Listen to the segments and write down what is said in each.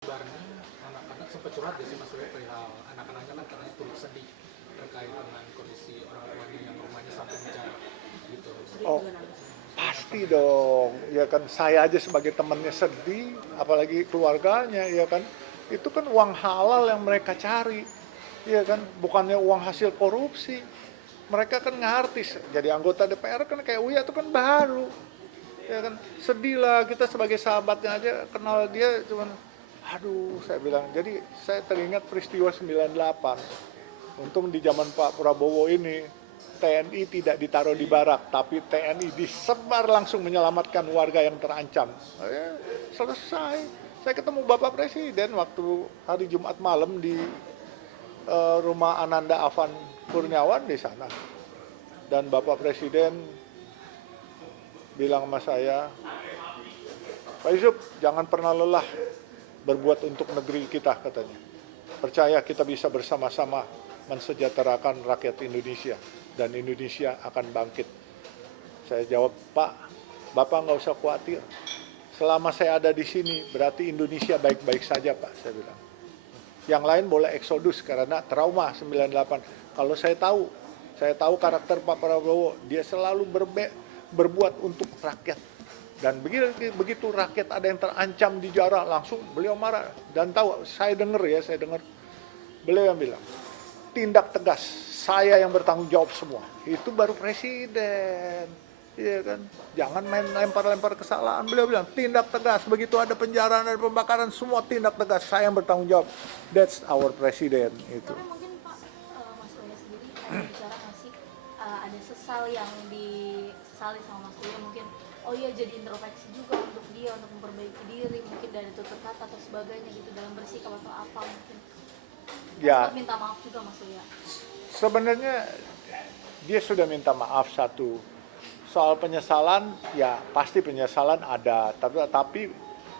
Kabarnya anak-anak sempat curhat ya sih Mas Wei perihal anak-anaknya kan katanya turut sedih terkait dengan kondisi orang tuanya yang rumahnya sampai menjara gitu. Oh, pasti dong. Ya kan saya aja sebagai temannya sedih, apalagi keluarganya ya kan. Itu kan uang halal yang mereka cari. Ya kan, bukannya uang hasil korupsi. Mereka kan ngartis. Jadi anggota DPR kan kayak Uya itu kan baru. Ya kan, sedih lah kita sebagai sahabatnya aja kenal dia cuman aduh saya bilang. Jadi saya teringat peristiwa 98. Untung di zaman Pak Prabowo ini TNI tidak ditaruh di barak, tapi TNI disebar langsung menyelamatkan warga yang terancam. Selesai. Saya ketemu Bapak Presiden waktu hari Jumat malam di rumah Ananda Avan Kurniawan di sana. Dan Bapak Presiden bilang sama saya, Pak Yusuf, jangan pernah lelah berbuat untuk negeri kita, katanya. Percaya kita bisa bersama-sama mensejahterakan rakyat Indonesia dan Indonesia akan bangkit. Saya jawab, Pak, Bapak nggak usah khawatir. Selama saya ada di sini, berarti Indonesia baik-baik saja, Pak, saya bilang. Yang lain boleh eksodus karena trauma 98. Kalau saya tahu karakter Pak Prabowo, dia selalu berbuat untuk rakyat. Dan begitu rakyat ada yang terancam di jara, langsung beliau marah. Dan tahu, saya dengar beliau yang bilang, tindak tegas, saya yang bertanggung jawab semua. Itu baru presiden. Iya kan? Jangan main lempar-lempar kesalahan. Beliau bilang, tindak tegas, begitu ada penjarahan, ada pembakaran, semua tindak tegas, saya yang bertanggung jawab. That's our president. Itu. Tapi mungkin Pak, Mas Surya sendiri ada bicara nggak sih, ada sesal yang disesali sama Mas Surya mungkin, oh iya jadi introspeksi juga untuk dia, untuk memperbaiki diri, mungkin dari tutur kata atau sebagainya gitu, dalam bersikap atau apa mungkin. Ya, Sempat minta maaf juga Mas Surya. sebenarnya dia sudah minta maaf satu. Soal penyesalan, ya pasti penyesalan ada. Tapi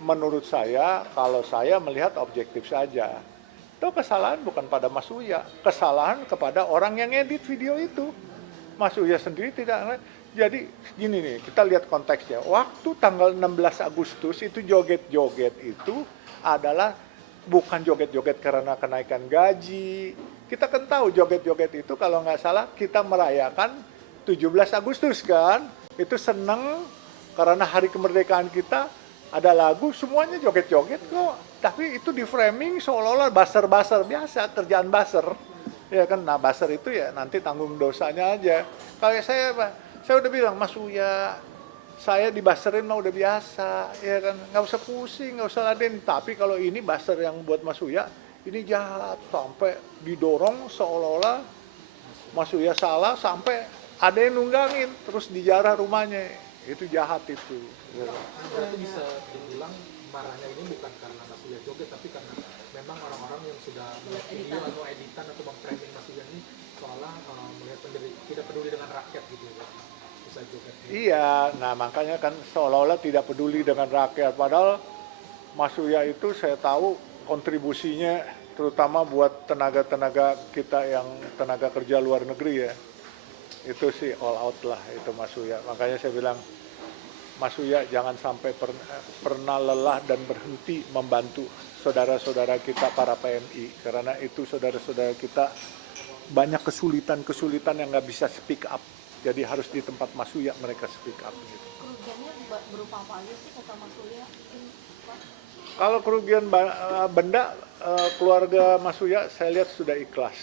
menurut saya, kalau saya melihat objektif saja. Itu kesalahan bukan pada Mas Uya, kesalahan kepada orang yang edit video itu. Mas Uya sendiri tidak. Jadi gini nih, kita lihat konteksnya. Waktu tanggal 16 Agustus itu joget-joget itu adalah bukan joget-joget karena kenaikan gaji. Kita kan tahu joget-joget itu kalau nggak salah kita merayakan 17 Agustus kan. Itu seneng karena hari kemerdekaan kita ada lagu semuanya joget-joget kok. Tapi itu di framing seolah-olah buzzer-buzzer biasa, kerjaan buzzer. Ya kan, nah buzzer itu ya nanti tanggung dosanya aja. Kalau saya udah bilang, Mas Uya, saya dibuzzerin mah udah biasa, ya kan, nggak usah pusing, nggak usah laden. Tapi kalau ini buzzer yang buat Mas Uya, ini jahat sampai didorong seolah-olah Mas Uya salah sampai ada yang nunggangin terus dijarah rumahnya. Itu jahat itu. Ya. Berarti bisa dibilang marahnya ini bukan karena Mas Uya joget, tapi karena memang orang-orang yang sudah melihat video atau editan atau framing Mas Uya ini seolah melihat tidak peduli dengan rakyat gitu ya. Bisa joget. Iya, nah makanya kan seolah-olah tidak peduli dengan rakyat. Padahal Mas Uya itu saya tahu kontribusinya terutama buat tenaga-tenaga kita yang tenaga kerja luar negeri ya. Itu sih all out lah itu Mas Uya. Makanya saya bilang, Mas Uya jangan sampai pernah lelah dan berhenti membantu saudara-saudara kita para PMI. Karena itu saudara-saudara kita banyak kesulitan-kesulitan yang nggak bisa speak up. Jadi harus di tempat Mas Uya mereka speak up gitu. Kerugiannya berupa apa aja sih kata Mas Surya? Kalau kerugian benda, keluarga Mas Uya saya lihat sudah ikhlas.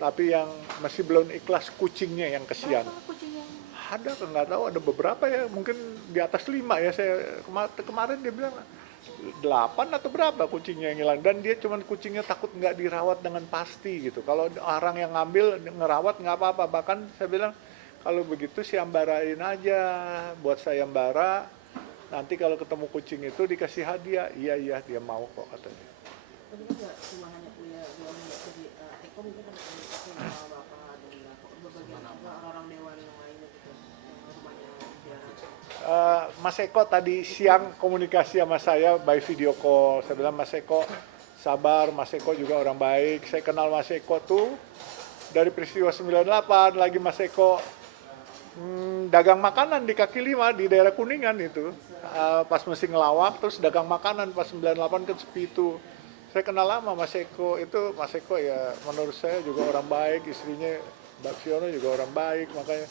Tapi yang masih belum ikhlas kucingnya yang kesian. Berapa kucing yang Ada nggak tahu, ada beberapa ya, mungkin di atas 5 ya. Saya kemarin dia bilang 8 atau berapa kucingnya yang hilang, dan dia cuman kucingnya takut nggak dirawat dengan pasti gitu. Kalau orang yang ngambil ngerawat nggak apa-apa, bahkan saya bilang kalau begitu siambarain aja buat sayembara, nanti kalau ketemu kucing itu dikasih hadiah. Iya dia mau kok, katanya. Tapi kan nggak cuma hanya punya jualan nggak jadi Eko mungkin kan ada sama bapak dan berbagai orang-orang dewan yang lainnya gitu yang rumahnya dia. Mas Eko tadi siang komunikasi sama saya by video call. Saya bilang, Mas Eko sabar, Mas Eko juga orang baik. Saya kenal Mas Eko tuh dari peristiwa 98, lagi Mas Eko dagang makanan di kaki lima di daerah Kuningan itu. Pas mesti ngelawak terus dagang makanan pas 98 kan sepi itu. Saya kenal lama Mas Eko itu, Mas Eko ya menurut saya juga orang baik, istrinya Mbak Fiono juga orang baik, makanya